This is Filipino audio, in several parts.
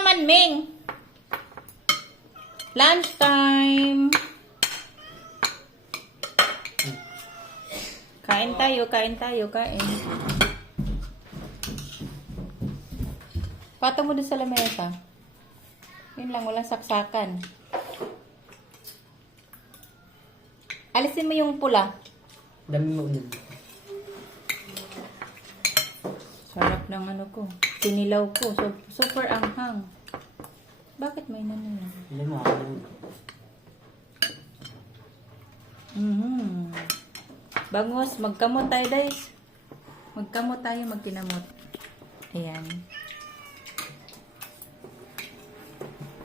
naman, Ming. Lunch time. Kain tayo, kain. Patong mo doon sa lamesa. Yun lang, walang saksakan. Alisin mo yung pula. Dami mo ulit. Sarap ng ano ko. Sinilaw ko. Super anghang. Bakit may nanon? Alam mo, Bangos, magkamot tayo, guys. Magkamot tayo, magkinamot. Ayan.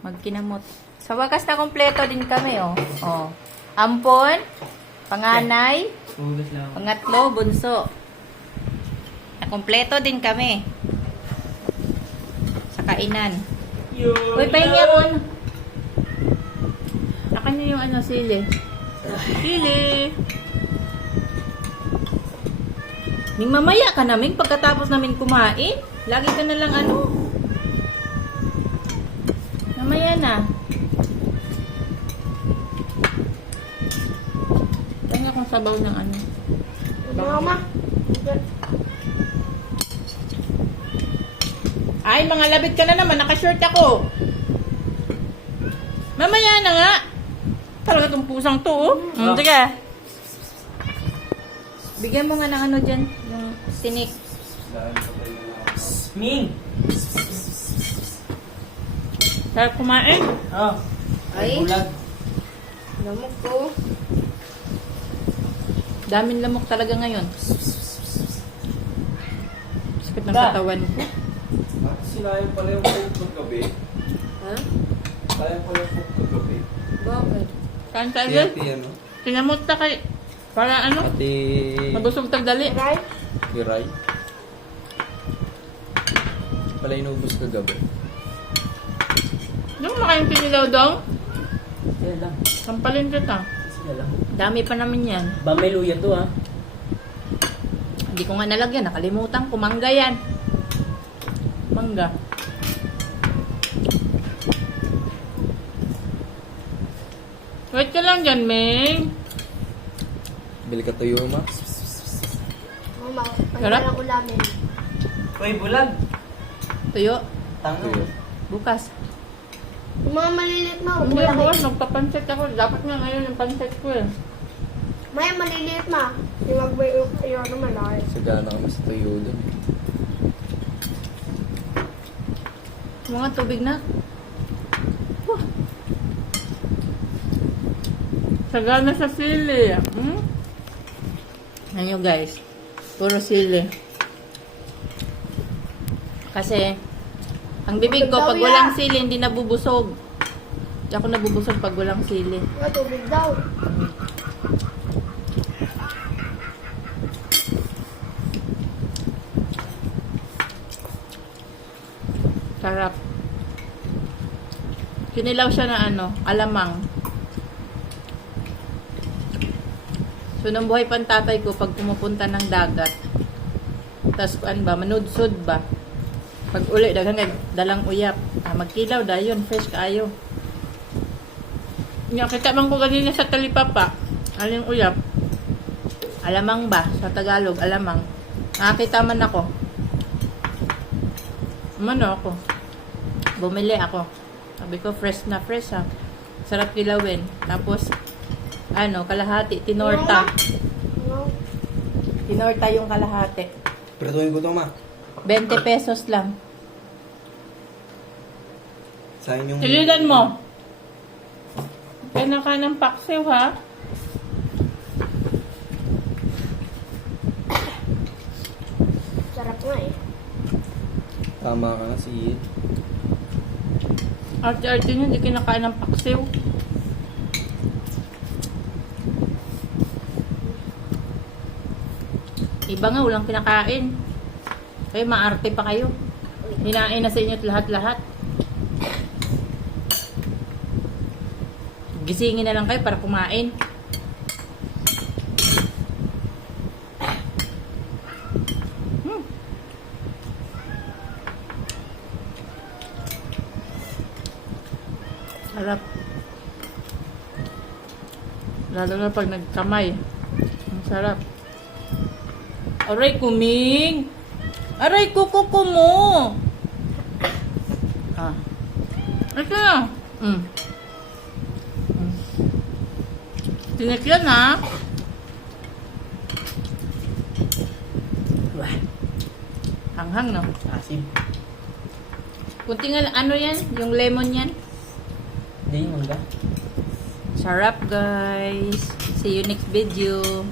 Magkinamot. Sa wakas na kompleto din kami, oh. Oh. Ampon, panganay, Ugas lang. pangatlo, bunso. Nakompleto din kami. Sa kainan. Uy, pahingi ako. Akan nyo yung ano, sili. Sili. Ning mamaya ka namin pagkatapos namin kumain. Lagi ka na lang ano. Mamaya na. Pahingi akong sabaw ng ano. Mama. Ay, mga labit ka na naman. Naka-short ako. Mamaya na nga. Talaga tong pusang to, oh. Sige. Bigyan mo nga ng ano dyan. Yung tinik. Ming! Sarap kumain. Oh. Ay. Bulag. Lamok ko. Daming lamok talaga ngayon. Sakit ng Da. katawan ko. Sinayang pala yung food kagabi. Ha? Sayang pala yung food kagabi. Bakit? Kain tayo. Pati ano? Tinamot na kay... Para ano? Pati Mabusog tagdali. Aray? hiray. Pala inubos kagabi. Yung makain pinilaw dong. Sige lang. Sampalin kita. Sige lang. Dami pa namin yan. Ba may luya to, ha? Hindi ko nga nalagyan. Nakalimutan ko. Mangga yan. Mangga. Wait ka lang dyan, Ming. Bili ka tuyo, ma. Mama, Sarap? pagkalang ulamin. Uy, bulag! Tuyo. Tango. Tuyo. Bukas. Yung mga maliliit ma, huwag Hindi, malaki. bukas. Magpapansit ako. Dapat nga ngayon yung pansit ko eh. Maya, maliliit ma. Yung ayaw naman malaki. Sagana kami sa tuyo dun. Mga tubig na. Wah. Sagana sa sili. Ano guys? Puro sili. Kasi, ang bibig ko, pag walang sili, hindi nabubusog. Hindi ako nabubusog pag walang sili. Nga, tubig daw. Sarap. Kinilaw siya na ano, alamang. So, nung buhay pa ang tatay ko, pag pumupunta ng dagat, tapos, ano ba, manudsod ba? Pag uli, dalang uyap. Magkilaw da, yun, fresh kaayo. Kita man ko kanina sa talipapa. Aling uyap. Alamang ba? Sa Tagalog, alamang. Nakakita man ako. Umano ako. Bumili ako. Sabi ko, fresh na fresh ha. Sarap kilawin. Tapos, kalahati, tinorta. Ano? Tinorta yung kalahati. Pratuhin ko to, ma. 20 pesos lang. Sayang yung... Tilidan mo. Kaya ka ng paksiw ha. Sarap nga eh. Tama ka na, si Arte-arte nyo, hindi kinakain ng paksiw. Iba nga, walang kinakain. Kayo, maarte pa kayo. Hinain na sa inyo lahat-lahat. Gisingin na lang kayo para kumain. Sarap. Lalo na pag nagkamay. Ang sarap. Aray, kuming! Aray, kuko mo! Ah. Ito na. Tinik yan, ha? Wah. Hanghang, no? Asim. Kunting ano yan? Yung lemon yan? Hindi yung mangga. Sarap, guys. See you next video.